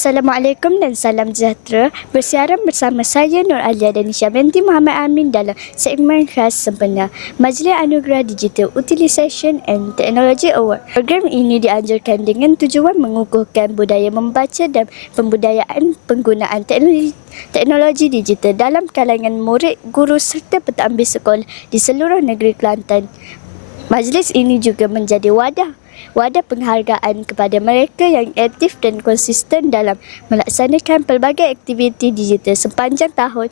Assalamualaikum dan salam sejahtera. Bersiaran bersama saya Nur Alia dan Nisha binti Muhammad Amin dalam segmen khas sempena Majlis Anugerah Digital Utilisation and Technology Award. Program ini dianjurkan dengan tujuan mengukuhkan budaya membaca dan pembudayaan penggunaan teknologi teknologi digital dalam kalangan murid, guru serta pentadbir sekolah di seluruh negeri Kelantan. Majlis ini juga menjadi wadah wadah penghargaan kepada mereka yang aktif dan konsisten dalam melaksanakan pelbagai aktiviti digital sepanjang tahun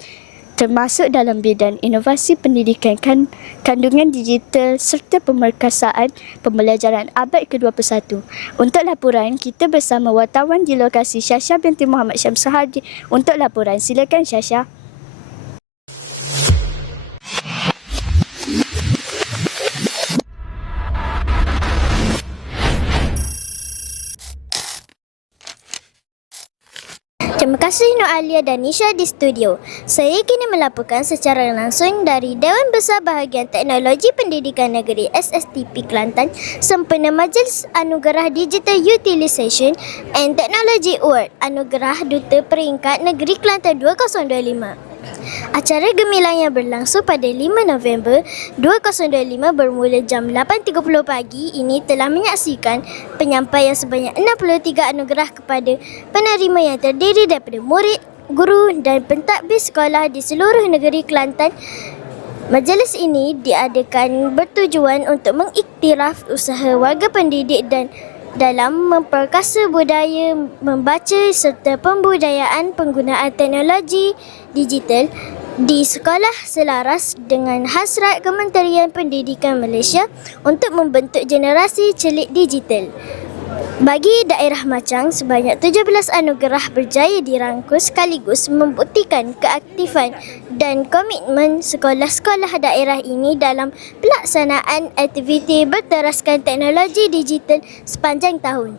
termasuk dalam bidang inovasi pendidikan kan, kandungan digital serta pemerkasaan pembelajaran abad ke-21. Untuk laporan, kita bersama wartawan di lokasi Syasha binti Muhammad Syamsul Hadi. Untuk laporan, silakan Syasha. Terima kasih Nur Alia dan Nisha di studio. Saya kini melaporkan secara langsung dari Dewan Besar Bahagian Teknologi Pendidikan Negeri SSTP Kelantan sempena Majlis Anugerah Digital Utilisation and Technology Award Anugerah Duta Peringkat Negeri Kelantan 2025. Acara gemilang yang berlangsung pada 5 November 2025 bermula jam 8.30 pagi ini telah menyaksikan penyampaian sebanyak 63 anugerah kepada penerima yang terdiri daripada murid, guru dan pentadbir sekolah di seluruh negeri Kelantan. Majlis ini diadakan bertujuan untuk mengiktiraf usaha warga pendidik dan dalam memperkasa budaya membaca serta pembudayaan penggunaan teknologi digital di sekolah selaras dengan hasrat Kementerian Pendidikan Malaysia untuk membentuk generasi celik digital. Bagi daerah Macang, sebanyak 17 anugerah berjaya dirangkus sekaligus membuktikan keaktifan dan komitmen sekolah-sekolah daerah ini dalam pelaksanaan aktiviti berteraskan teknologi digital sepanjang tahun.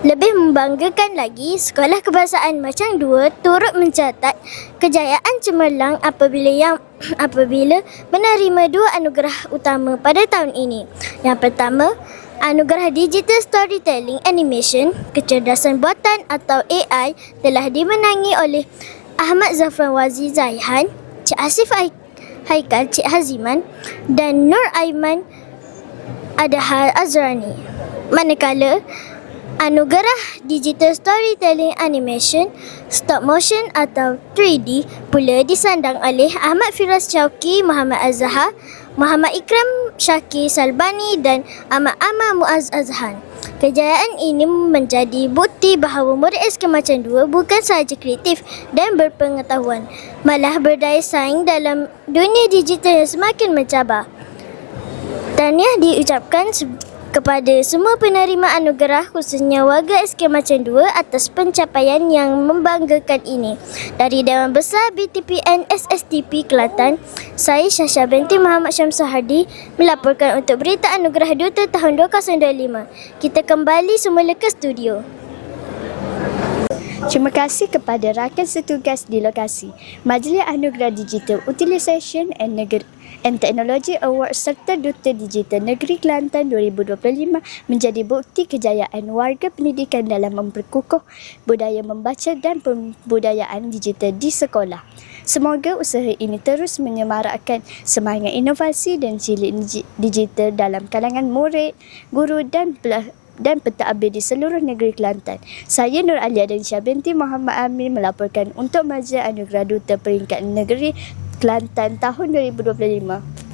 Lebih membanggakan lagi, Sekolah Kebangsaan Macang 2 turut mencatat kejayaan cemerlang apabila yang apabila menerima dua anugerah utama pada tahun ini. Yang pertama, Anugerah Digital Storytelling Animation Kecerdasan Buatan atau AI telah dimenangi oleh Ahmad Zafran Wazi Zaihan, Cik Asif Haikal Cik Haziman dan Nur Aiman Adahal Azrani. Manakala Anugerah Digital Storytelling Animation Stop Motion atau 3D pula disandang oleh Ahmad Firas Chauki, Muhammad Azhar, Muhammad Ikram Syakir Salbani dan Ahmad Amal Muaz Azhan. Kejayaan ini menjadi bukti bahawa murid SK Macam 2 bukan sahaja kreatif dan berpengetahuan, malah berdaya saing dalam dunia digital yang semakin mencabar. Tahniah diucapkan kepada semua penerima anugerah khususnya warga SK Macam 2 atas pencapaian yang membanggakan ini. Dari Dewan Besar BTPN SSTP Kelantan, saya Syasha binti Muhammad Syamsul Hadi melaporkan untuk berita anugerah Duta tahun 2025. Kita kembali semula ke studio. Terima kasih kepada rakan setugas di lokasi. Majlis Anugerah Digital Utilisation and, Neger- and Technology Award serta Duta Digital Negeri Kelantan 2025 menjadi bukti kejayaan warga pendidikan dalam memperkukuh budaya membaca dan pembudayaan digital di sekolah. Semoga usaha ini terus menyemarakkan semangat inovasi dan cilik digital dalam kalangan murid, guru dan pelajar dan pentadbir di seluruh negeri Kelantan. Saya Nur Alia dan Syah binti Muhammad Amin melaporkan untuk Majlis Anugerah Duta Peringkat Negeri Kelantan tahun 2025.